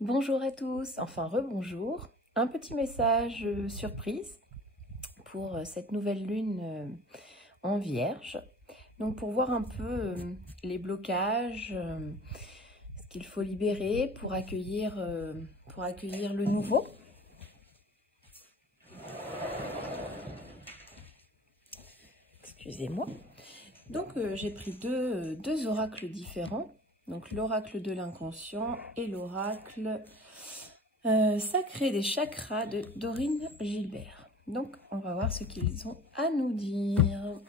Bonjour à tous, enfin rebonjour. Un petit message surprise pour cette nouvelle lune en Vierge. Donc pour voir un peu les blocages, ce qu'il faut libérer pour accueillir le nouveau. Excusez-moi. Donc j'ai pris deux oracles différents. Donc l'oracle de l'inconscient et l'oracle sacré des chakras de Dorine Gilbert. Donc on va voir ce qu'ils ont à nous dire.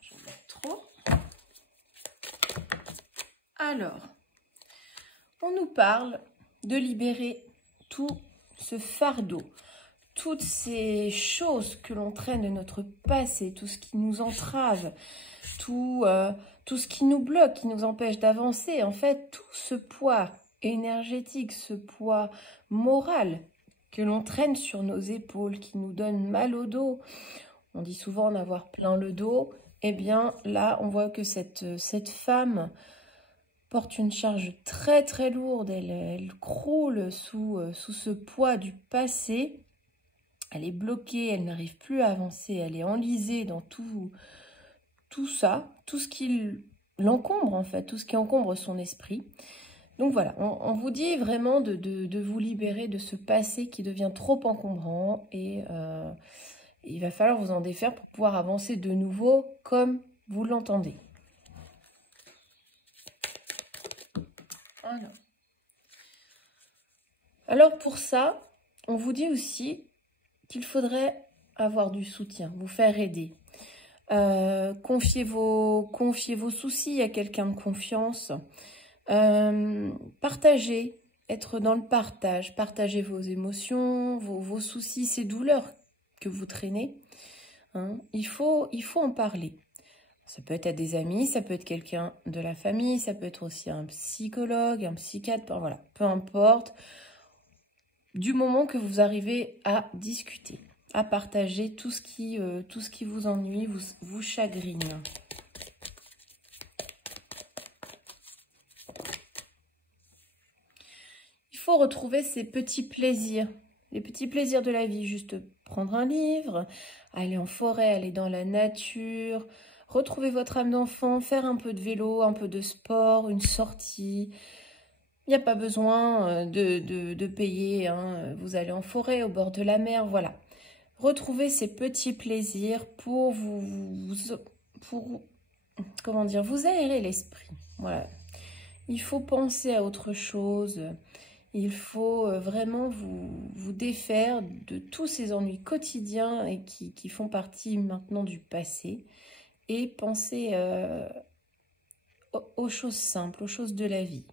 Je vais mettre trop. Alors, on nous parle de libérer tout ce fardeau, toutes ces choses que l'on traîne de notre passé, tout ce qui nous entrave, tout ce qui nous bloque, qui nous empêche d'avancer. En fait, tout ce poids énergétique, ce poids moral que l'on traîne sur nos épaules, qui nous donne mal au dos. On dit souvent en avoir plein le dos. Eh bien, là, on voit que cette femme porte une charge très très lourde. Elle croule sous ce poids du passé. Elle est bloquée, elle n'arrive plus à avancer, elle est enlisée dans tout ça, tout ce qui l'encombre en fait, tout ce qui encombre son esprit. Donc voilà, on vous dit vraiment de vous libérer de ce passé qui devient trop encombrant et il va falloir vous en défaire pour pouvoir avancer de nouveau comme vous l'entendez. Alors pour ça, on vous dit aussi qu'il faudrait avoir du soutien, vous faire aider. Confiez vos soucis à quelqu'un de confiance. Partagez, être dans le partage, partagez vos émotions, vos soucis, ces douleurs que vous traînez. Hein. Il faut en parler. Ça peut être à des amis, ça peut être quelqu'un de la famille, ça peut être aussi un psychologue, un psychiatre, voilà, peu importe. Du moment que vous arrivez à discuter, à partager tout ce qui vous ennuie, vous chagrine. Il faut retrouver ces petits plaisirs, les petits plaisirs de la vie, juste prendre un livre, aller en forêt, aller dans la nature, retrouver votre âme d'enfant, faire un peu de vélo, un peu de sport, une sortie. Il n'y a pas besoin de payer, hein. Vous allez en forêt, au bord de la mer, voilà. Retrouvez ces petits plaisirs pour comment dire, vous aérer l'esprit. Voilà. Il faut penser à autre chose. Il faut vraiment vous défaire de tous ces ennuis quotidiens et qui font partie maintenant du passé. Et penser aux choses simples, aux choses de la vie.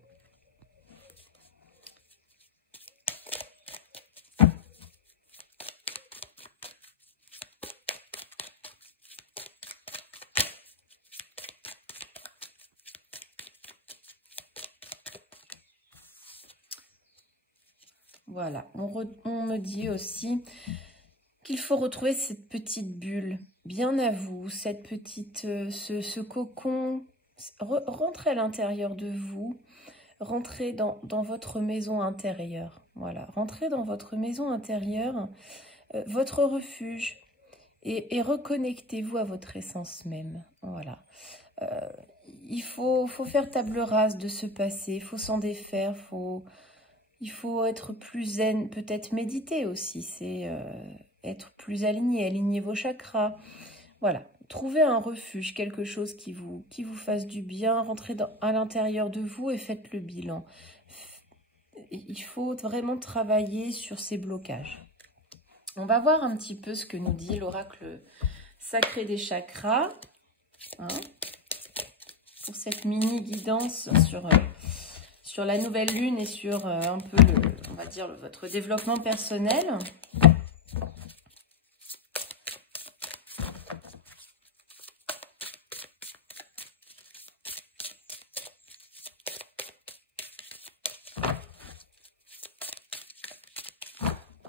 Voilà, on me dit aussi qu'il faut retrouver cette petite bulle bien à vous, cette petite, ce cocon. Rentrez à l'intérieur de vous, rentrez dans votre maison intérieure. Voilà, rentrez dans votre maison intérieure, votre refuge, et reconnectez-vous à votre essence même. Voilà. Il faut faire table rase de ce passé, il faut s'en défaire, il faut être plus zen, peut-être méditer aussi, c'est être plus aligner vos chakras. Voilà, trouvez un refuge, quelque chose qui vous fasse du bien, rentrez à l'intérieur de vous et faites le bilan. Il faut vraiment travailler sur ces blocages. On va voir un petit peu ce que nous dit l'oracle sacré des chakras, hein, pour cette mini guidance sur la nouvelle lune et sur un peu, on va dire, votre développement personnel.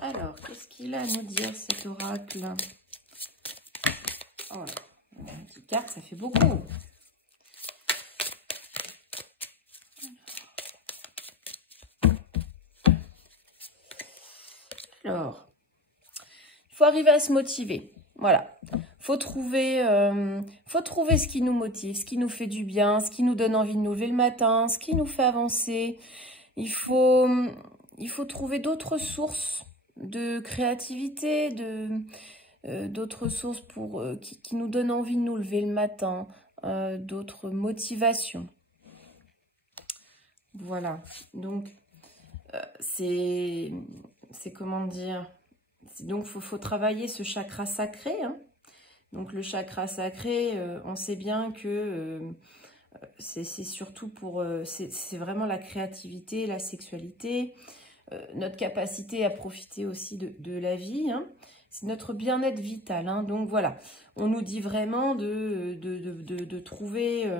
Alors, qu'est-ce qu'il a à nous dire cet oracle ? Oh, une petite carte, ça fait beaucoup. Alors, il faut arriver à se motiver. Voilà. Faut trouver ce qui nous motive, ce qui nous fait du bien, ce qui nous donne envie de nous lever le matin, ce qui nous fait avancer. Il faut trouver d'autres sources de créativité, d'autres sources qui nous donnent envie de nous lever le matin, d'autres motivations. Voilà. Donc, c'est comment dire, donc faut travailler ce chakra sacré, hein. Donc le chakra sacré, on sait bien que c'est surtout pour, c'est vraiment la créativité, la sexualité, notre capacité à profiter aussi de la vie, hein. C'est notre bien-être vital, hein. Donc voilà, on nous dit vraiment de trouver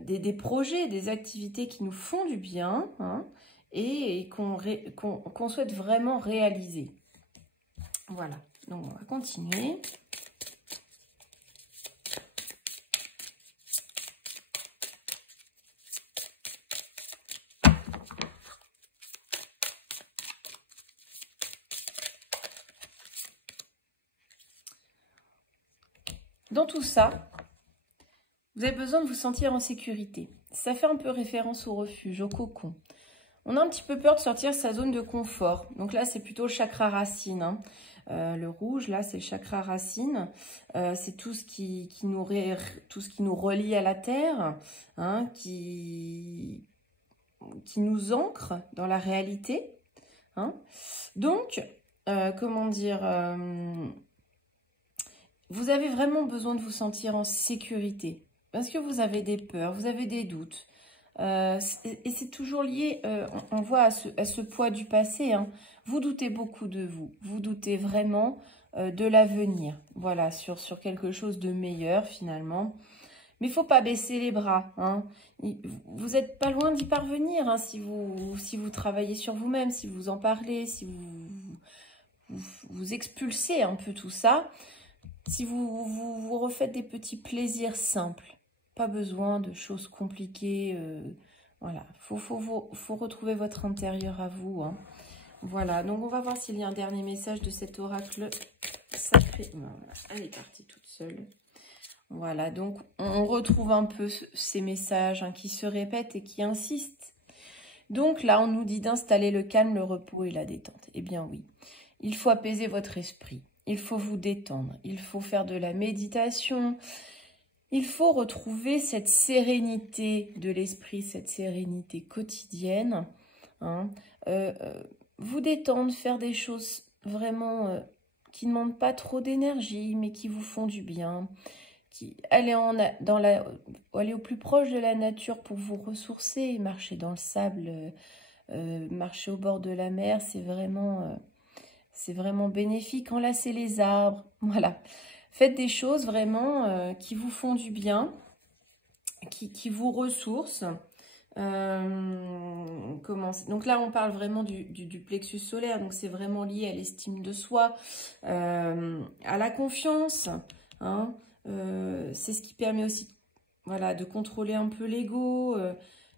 des projets, des activités qui nous font du bien, hein, et qu'on souhaite vraiment réaliser. Voilà, donc on va continuer. Dans tout ça, vous avez besoin de vous sentir en sécurité. Ça fait un peu référence au refuge, au cocon. On a un petit peu peur de sortir de sa zone de confort. Donc là, c'est plutôt le chakra racine, hein. Le rouge, là, c'est le chakra racine. C'est tout ce qui nous relie à la terre, hein, qui nous ancre dans la réalité, hein. Donc, comment dire, vous avez vraiment besoin de vous sentir en sécurité parce que vous avez des peurs, vous avez des doutes. Et c'est toujours lié, on voit à ce poids du passé, hein. Vous doutez beaucoup de vous, vous doutez vraiment de l'avenir, voilà, sur quelque chose de meilleur finalement. Mais il ne faut pas baisser les bras, hein. Vous n'êtes pas loin d'y parvenir, hein, si vous travaillez sur vous-même, si vous en parlez, si vous expulsez un peu tout ça, si vous refaites des petits plaisirs simples. Pas besoin de choses compliquées. Voilà, faut retrouver votre intérieur à vous, hein. Voilà, donc on va voir s'il y a un dernier message de cet oracle sacré. Voilà, elle est partie toute seule. Voilà, donc on retrouve un peu ces messages, hein, qui se répètent et qui insistent. Donc là, on nous dit d'installer le calme, le repos et la détente. Eh bien oui, il faut apaiser votre esprit, il faut vous détendre, il faut faire de la méditation. Il faut retrouver cette sérénité de l'esprit, cette sérénité quotidienne, hein. Vous détendre, faire des choses vraiment qui ne demandent pas trop d'énergie, mais qui vous font du bien. Aller au plus proche de la nature pour vous ressourcer, marcher dans le sable, marcher au bord de la mer, c'est vraiment bénéfique. Enlacer les arbres, voilà. Faites des choses vraiment qui vous font du bien, qui vous ressourcent. Donc là, on parle vraiment du plexus solaire, donc c'est vraiment lié à l'estime de soi, à la confiance, hein. C'est ce qui permet aussi, voilà, de contrôler un peu l'ego,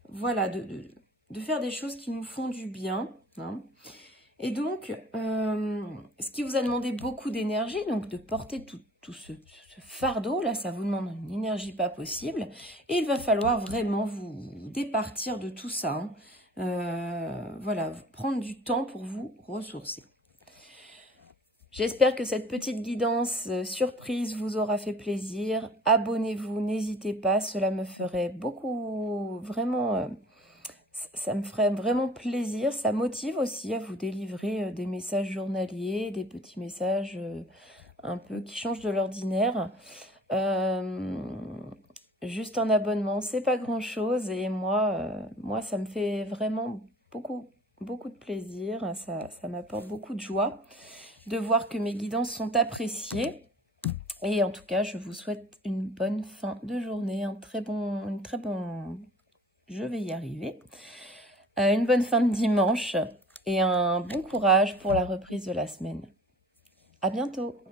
voilà, de faire des choses qui nous font du bien, hein. Et donc, ce qui vous a demandé beaucoup d'énergie, donc de porter tout ce fardeau, là, ça vous demande une énergie pas possible. Et il va falloir vraiment vous départir de tout ça, hein. Voilà, prendre du temps pour vous ressourcer. J'espère que cette petite guidance surprise vous aura fait plaisir. Abonnez-vous, n'hésitez pas, cela me ferait beaucoup, vraiment... ça me ferait vraiment plaisir, ça motive aussi à vous délivrer des messages journaliers, des petits messages un peu qui changent de l'ordinaire. Juste un abonnement, c'est pas grand-chose et moi, ça me fait vraiment beaucoup de plaisir, ça m'apporte beaucoup de joie de voir que mes guidances sont appréciées. Et en tout cas, je vous souhaite une bonne fin de journée, une très bon... Je vais y arriver. Une bonne fin de dimanche et un bon courage pour la reprise de la semaine. À bientôt!